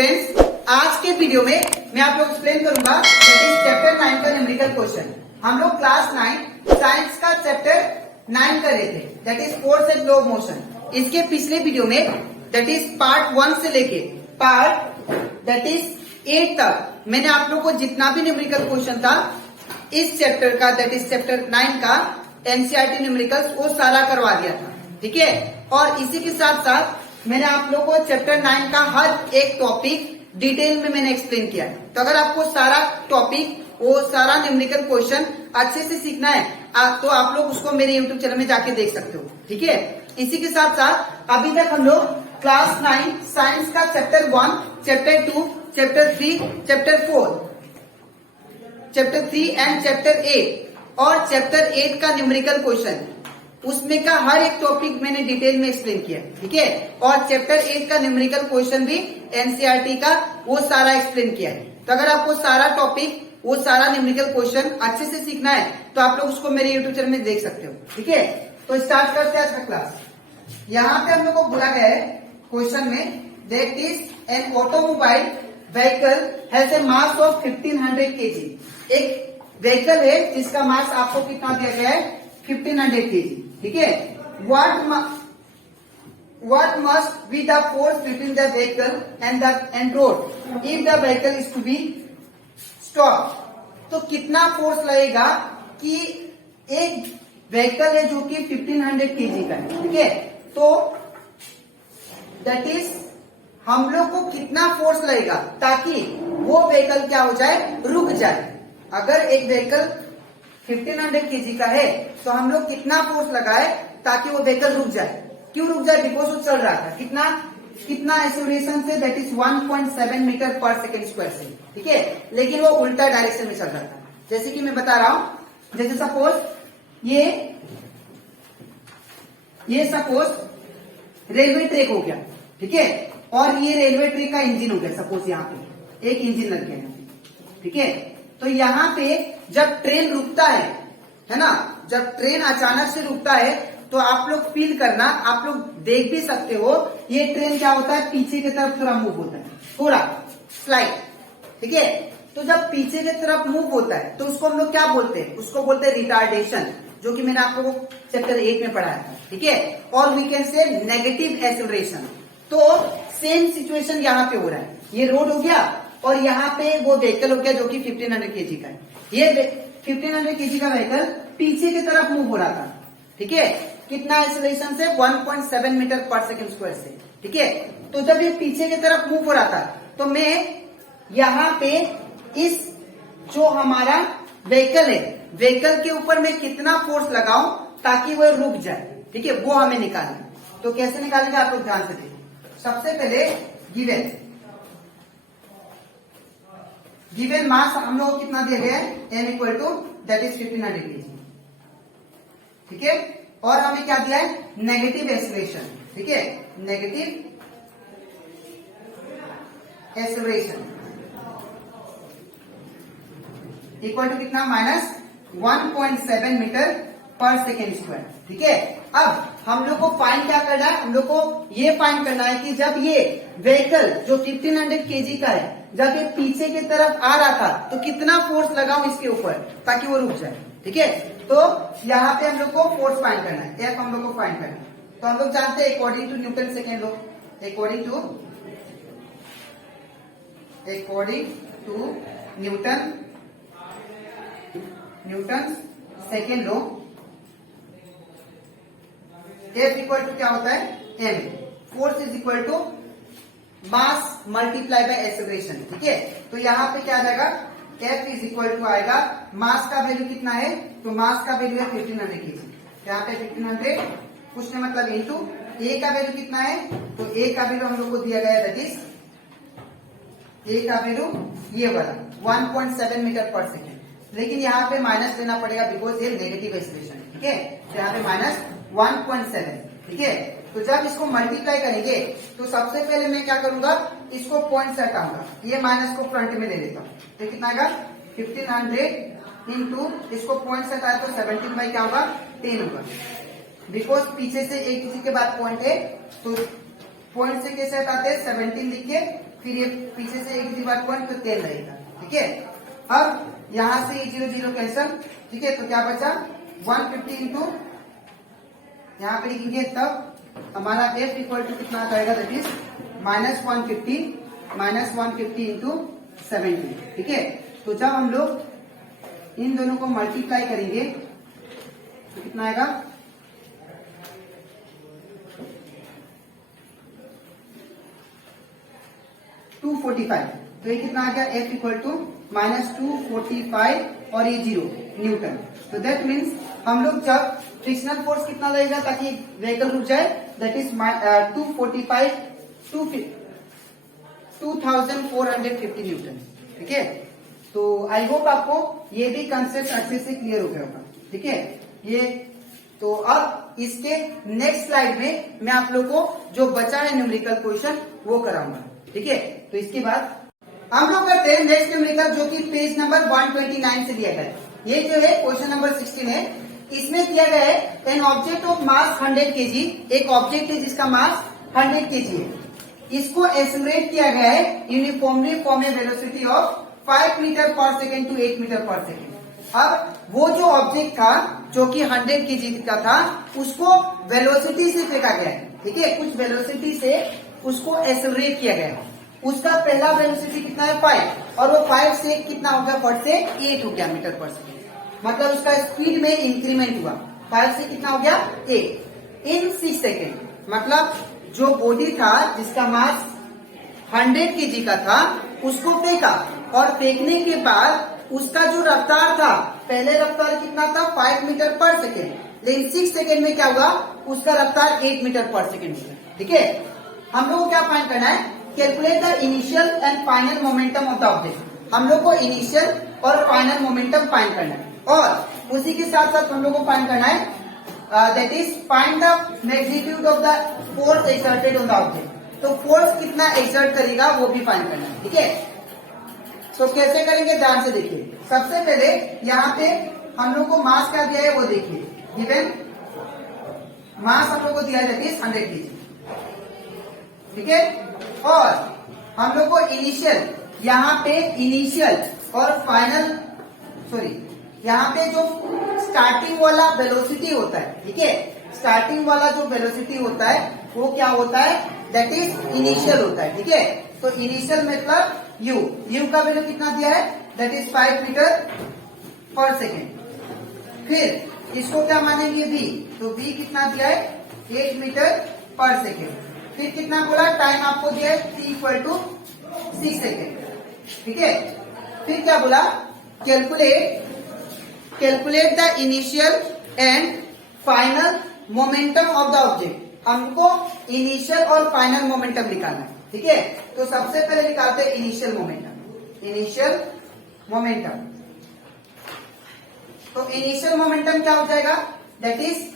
Students, आज के video में मैं आप लोग एक्सप्लेन करूंगा दैट इज चैप्टर 9 का न्यूमेरिकल क्वेश्चन। हम लोग क्लास 9 साइंस का चैप्टर 9 कर रहे थे that is force and law of motion. इसके पिछले वीडियो में दैट इज पार्ट 1 से लेके पार्ट दैट इज 8 तक मैंने आप लोग को जितना भी न्यूमेरिकल क्वेश्चन था इस चैप्टर का दैट इज चैप्टर 9 का एनसीईआरटी न्यूमेरिकल्स वो सारा करवा दिया था, ठीक है। और इसी के साथ साथ मैंने आप लोगों को चैप्टर 9 का हर एक टॉपिक डिटेल में मैंने एक्सप्लेन किया है। तो अगर आपको सारा टॉपिक वो सारा न्यूमेरिकल क्वेश्चन अच्छे से सीखना है तो आप लोग उसको मेरे यूट्यूब चैनल में जाके देख सकते हो, ठीक है। इसी के साथ साथ अभी तक हम लोग क्लास 9 साइंस का chapter 1, chapter 2, chapter 3, chapter 4, chapter 3 and chapter 8 और चैप्टर 8 का न्यूमेरिकल क्वेश्चन उसमें का हर एक टॉपिक मैंने डिटेल में एक्सप्लेन किया, ठीक है। और चैप्टर 8 का न्यूमेरिकल क्वेश्चन भी एनसीईआरटी का वो सारा एक्सप्लेन किया है। तो अगर आपको सारा टॉपिक वो सारा न्यूमेरिकल क्वेश्चन अच्छे से सीखना है तो आप लोग उसको मेरे यूट्यूब चैनल में देख सकते हो, ठीक है। तो स्टार्ट करते हैं आज का क्लास। यहाँ पे हम लोग को बोला गया है क्वेश्चन में that is an automobile vehicle has a mass of 1500 kg। एक व्हीकल है जिसका मास आपको कितना दिया गया है 1500 kg, ठीक है। What must be the force between the vehicle and road if the vehicle is to be stopped? तो कितना फोर्स लगेगा कि एक व्हीकल है जो कि 1500 kg का है, ठीक है। तो दैट इज हम लोग को कितना फोर्स लगेगा ताकि वो व्हीकल क्या हो जाए, रुक जाए। अगर एक व्हीकल 1500 kg का है तो हम लोग कितना फोर्स लगाए ताकि वो व्हीकल रुक जाए। क्यों रुक जाए? बिकॉज वो चल रहा था कितना एक्सेलरेशन से, दैट इज 1.7 मीटर पर सेकेंड स्क्वायर से, ठीक है। लेकिन वो उल्टा डायरेक्शन में चल रहा था। जैसे कि मैं बता रहा हूं, जैसे सपोज ये सपोज रेलवे ट्रैक हो गया, ठीक है। और ये रेलवे ट्रैक का इंजन हो गया, सपोज यहाँ पे एक इंजन लग गया, ठीक है। तो यहाँ पे जब ट्रेन रुकता है ना, जब ट्रेन अचानक से रुकता है तो आप लोग फील करना, आप लोग देख भी सकते हो ये ट्रेन क्या होता है, पीछे की तरफ थोड़ा मूव होता है, थोड़ा स्लाइड, ठीक है। तो जब पीछे की तरफ मूव होता है तो उसको हम लोग क्या बोलते हैं, उसको बोलते हैं रिटार्डेशन, जो कि मैंने आप लोगों को चैप्टर 8 में पढ़ाया था, ठीक है। और we can say negative acceleration. तो सेम सिचुएशन यहाँ पे हो रहा है, ये रोड हो गया और यहाँ पे वो व्हीकल हो गया जो कि 1500 kg का है। ये 1500 kg का व्हीकल पीछे की तरफ मूव हो रहा था, ठीक है। कितना एक्सेलरेशन से, 1.7 मीटर पर सेकेंड स्क्वायर से, ठीक है। तो जब ये पीछे की तरफ मूव हो रहा था तो मैं यहाँ पे इस जो हमारा व्हीकल है, व्हीकल के ऊपर मैं कितना फोर्स लगाऊं ताकि वो रुक जाए, ठीक है, वो हमें निकालना। तो कैसे निकालेंगे आप लोग ध्यान से देखिए। सबसे पहले गिवन मास हम लोग कितना दिया गया है, m equal to that is 1500 kg, ठीक है। और हमें क्या दिया है, नेगेटिव एक्सेलरेशन, ठीक है, नेगेटिव एक्सेलरेशन इक्वल टू कितना, माइनस 1.7 मीटर पर सेकेंड स्क्वायर, ठीक है। अब हम लोग को फाइंड क्या करना है, हम लोग को ये फाइंड करना है कि जब ये व्हीकल जो 1500 kg का है जब ये पीछे की तरफ आ रहा था तो कितना फोर्स लगाऊं इसके ऊपर ताकि वो रुक जाए, ठीक है। तो यहाँ पे हम लोग को फोर्स फाइंड करना है, एफ हम लोग को फाइंड करना है। तो हम लोग जानते हैं according to Newton second law, according to Newton second law, F equal to क्या होता है, M, force is equal to mass multiply by acceleration, ठीक है। तो यहाँ पे क्या आ जाएगा, एफ इज इक्वल टू आएगा, मास का वैल्यू कितना है, तो मास का वैल्यू है 1500 kg। यहाँ पे 1500 कुछ नहीं मतलब इंटू ए का वैल्यू कितना है, तो ए का वैल्यू हम लोग को दिया गया है दैट इज ए का वैल्यू ये वाला 1.7 मीटर पर सेकेंड। लेकिन यहाँ पे माइनस लेना पड़ेगा बिकॉज ये नेगेटिव एक्सेलरेशन, ठीक है। तो यहाँ पे माइनस 1.7, ठीक है। तो जब इसको मल्टीप्लाई करेंगे तो सबसे पहले मैं क्या करूंगा, इसको पॉइंट से हटाऊंगा, ये माइनस को फ्रंट में ले लेता हूँ। तो कितना आएगा 1500 इंटू इसको पॉइंट से हटाए तो 17 बाई क्या होगा 10 होगा। बिकॉज पीछे से एक किसी के बाद पॉइंट है तो पॉइंट से कैसे हटाते हैं, 17 लिख के फिर ये पीछे से 1 डिवाइड पॉइंट तो 10 रहेगा। ठीक है, अब यहां से 0 0 कैंसल। ठीक है, तो क्या बचा 150 इंटू यहाँ पे लिखेंगे, तब हमारा f इक्वल टू कितना आ जाएगा, दैट इज -150 इंटू 70। ठीक है, तो जब हम लोग इन दोनों को मल्टीप्लाई करेंगे तो कितना आएगा, -245। तो ये कितना आ गया, f इक्वल टू -245 और ये 0 न्यूटन। तो दैट मीन्स हम लोग जब फ्रिक्शनल फोर्स कितना लगेगा ताकि व्हीकल रुक जाए, दैट इज 245 2450 न्यूटन। ठीक है, तो आई होप आपको ये भी कंसेप्ट अच्छे से क्लियर हो गया होगा। ठीक है, ये तो अब इसके नेक्स्ट स्लाइड में मैं आप लोग को जो बचा है न्यूमेरिकल क्वेश्चन वो कराऊंगा। ठीक है, तो इसके बाद हम लोग करते हैं नेक्स्ट न्यूमेरिकल, जो कि पेज नंबर 129 से दिया गया है। ये जो है क्वेश्चन नंबर 16 है। इसमें दिया गया है an object of mass 100 KG, एक ऑब्जेक्ट है जिसका मास 100 केजी है, इसको एक्सेलरेट किया गया है uniformly form a velocity of 5 metre पर सेकेंड टू 8 मीटर पर सेकेंड। अब वो जो ऑब्जेक्ट था जो कि 100 केजी का था, उसको वेलोसिटी से फेंका गया है। ठीक है, कुछ वेलोसिटी से उसको एक्सेलरेट किया गया है। उसका पहला वेलोसिटी कितना है 5, और वो 5 से कितना हो गया, 4 से 8 हो गया मीटर पर सेकेंड, मतलब उसका स्पीड में इंक्रीमेंट हुआ। 5 से कितना हो गया 8 इन 6 सेकेंड। मतलब जो बॉडी था जिसका मास 100 केजी का था, उसको फेंका, और फेंकने के बाद उसका जो रफ्तार था, पहले रफ्तार कितना था 5 मीटर पर सेकेंड, लेकिन 6 सेकेंड में क्या हुआ, उसका रफ्तार 8 मीटर पर सेकेंड हुआ। ठीक है, हम लोग को क्या फाइंड करना है, calculate the initial and final momentum of the object. हम लोग को इनिशियल और फाइनल मोमेंटम फाइंड करना है, और उसी के साथ साथ हम लोग को फाइंड करना है that is find the magnitude of the force exerted on the object. तो फोर्स कितना एक्सर्ट करेगा वो भी फाइंड करना है। ठीक है, तो कैसे करेंगे, ध्यान से देखिए। सबसे पहले यहाँ पे हम लोग को मास क्या दिया है वो देखिए, गिवन मास हम लोग को दिया है दैट इज 100 केजी। ठीक है, और हम लोग को इनिशियल, यहाँ पे इनिशियल और फाइनल, सॉरी यहाँ पे जो स्टार्टिंग वाला वेलोसिटी होता है, ठीक है, स्टार्टिंग वाला जो वेलोसिटी होता है वो क्या होता है, दैट इज इनिशियल होता है। ठीक है, तो इनिशियल मतलब u का वैल्यू कितना दिया है, दैट इज 5 मीटर पर सेकेंड। फिर इसको क्या मानेंगे v, तो v कितना दिया है 8 मीटर पर सेकेंड। फिर कितना बोला, टाइम आपको दिया है t इक्वल टू 6 सेकेंड। ठीक है, फिर क्या बोला, calculate the initial and final momentum of the object. हमको इनिशियल और फाइनल मोमेंटम निकालना है। ठीक है, तो सबसे पहले निकालते हैं इनिशियल मोमेंटम। इनिशियल मोमेंटम, तो इनिशियल मोमेंटम क्या हो जाएगा, that is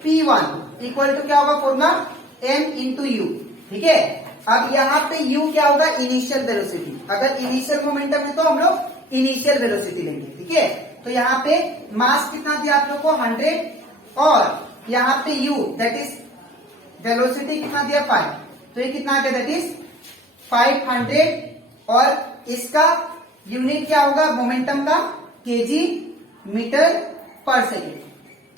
P1 equal to क्या होगा, फॉर्मूला m इंटू यू। ठीक है, अब यहाँ पे u क्या होगा, इनिशियल वेलोसिटी। अगर इनिशियल मोमेंटम है तो हम लोग इनिशियल वेलोसिटी लेंगे। ठीक है, तो यहाँ पे मास कितना दिया आप लोग को 100, और यहाँ पे u दैट इज वेलोसिटी कितना दिया 5, तो ये कितना आ गया, दैट इज 500, और इसका यूनिट क्या होगा मोमेंटम का, केजी मीटर पर सेकेंड।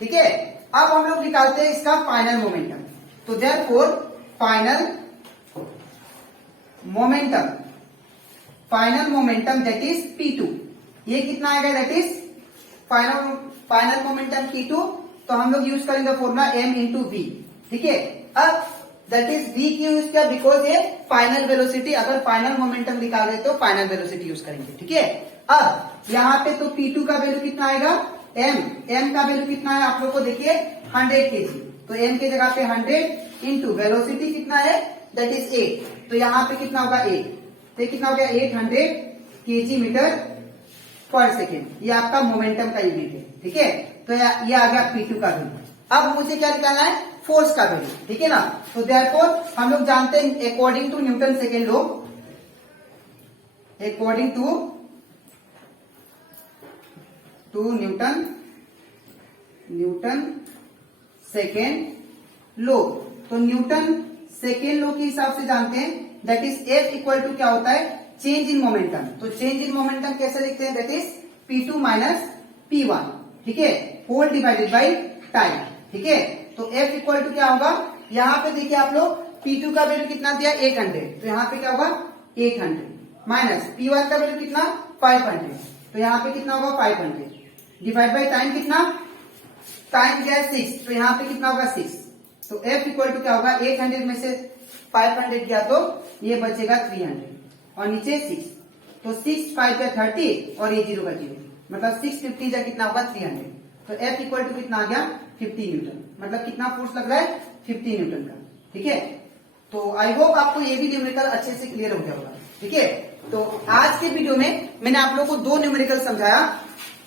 ठीक है, अब हम लोग निकालते हैं इसका फाइनल मोमेंटम। तो therefore final momentum that is P2, ये कितना आएगा, that is final momentum P2। तो हम लोग यूज करेंगे फॉर्मूला m इंटू v। ठीक है, अब दैट इज v की यूज किया बिकॉज ये फाइनल वेलोसिटी, अगर फाइनल मोमेंटम निकाले तो फाइनल वेलोसिटी यूज करेंगे। ठीक है, अब यहाँ पे तो P2 का वैल्यू कितना आएगा, m का वैल्यू कितना है आप लोग को देखिए 100 केजी, तो m के जगह पे 100 इंटू वेलोसिटी कितना है, दैट इज 8, तो यहाँ पे कितना होगा 8, तो कितना हो गया 800 केजी मीटर पर सेकेंड। ये आपका मोमेंटम का यूनिट है। ठीक है, तो ये आ गया P2 का वैल्यू। अब मुझे क्या निकालना है, फोर्स का वैल्यू। ठीक है ना, तो देयरफॉर हम लोग जानते हैं according to Newton second law, according to Newton second law, तो न्यूटन सेकेंड लॉ के हिसाब से जानते हैं, that is F equal to क्या होता है, चेंज इन मोमेंटम। तो चेंज इन मोमेंटम कैसे लिखते हैं, that is P2 minus P1, ठीक है, होल डिवाइडेड बाई टाइम, ठीक है। तो F इक्वल टू क्या होगा, यहाँ पे देखिए आप लोग P2 का वैल्यू कितना दिया 800, तो यहाँ पे क्या होगा 800 माइनस P1 का वैल्यू कितना 500, तो यहाँ पे कितना होगा 500 डिवाइड बाई टाइम कितना, टाइम क्या है 6, तो यहाँ पे कितना होगा 6। तो F इक्वल टू क्या होगा, 800 में से 500 गया तो ये बचेगा 300 और नीचे 6, तो 6 5 या 30 और ये 0 का 0, मतलब 650 या कितना होगा 300। तो F इक्वल टू कितना आ गया 50 न्यूटन, मतलब कितना फोर्स लग रहा है 50 न्यूटन का, ठीक है। तो आई होप आपको ये भी न्यूमेरिकल अच्छे से क्लियर हो गया होगा, ठीक है। तो आज के वीडियो में मैंने आप लोगों को दो न्यूमेरिकल समझाया,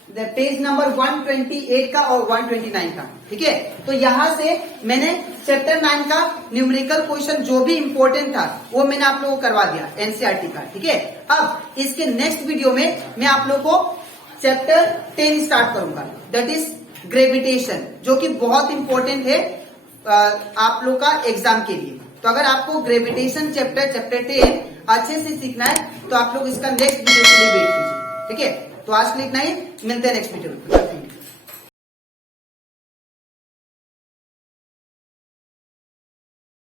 पेज नंबर 128 का और 129 का, ठीक है। तो यहां से मैंने चैप्टर 9 का न्यूमेरिकल क्वेश्चन जो भी इंपॉर्टेंट था वो मैंने आप लोगों को करवा दिया एनसीईआरटी का, ठीक है। अब इसके नेक्स्ट वीडियो में मैं आप लोगों को चैप्टर 10 स्टार्ट करूंगा, दैट इज ग्रेविटेशन, जो कि बहुत इंपॉर्टेंट है आप लोग का एग्जाम के लिए। तो अगर आपको ग्रेविटेशन चैप्टर 10 अच्छे से सीखना है तो आप लोग इसका नेक्स्ट वीडियो के लिए वेट कीजिए, ठीक है। तो आज के लिए इतना ही, मिलते हैं नेक्स्ट वीडियो में।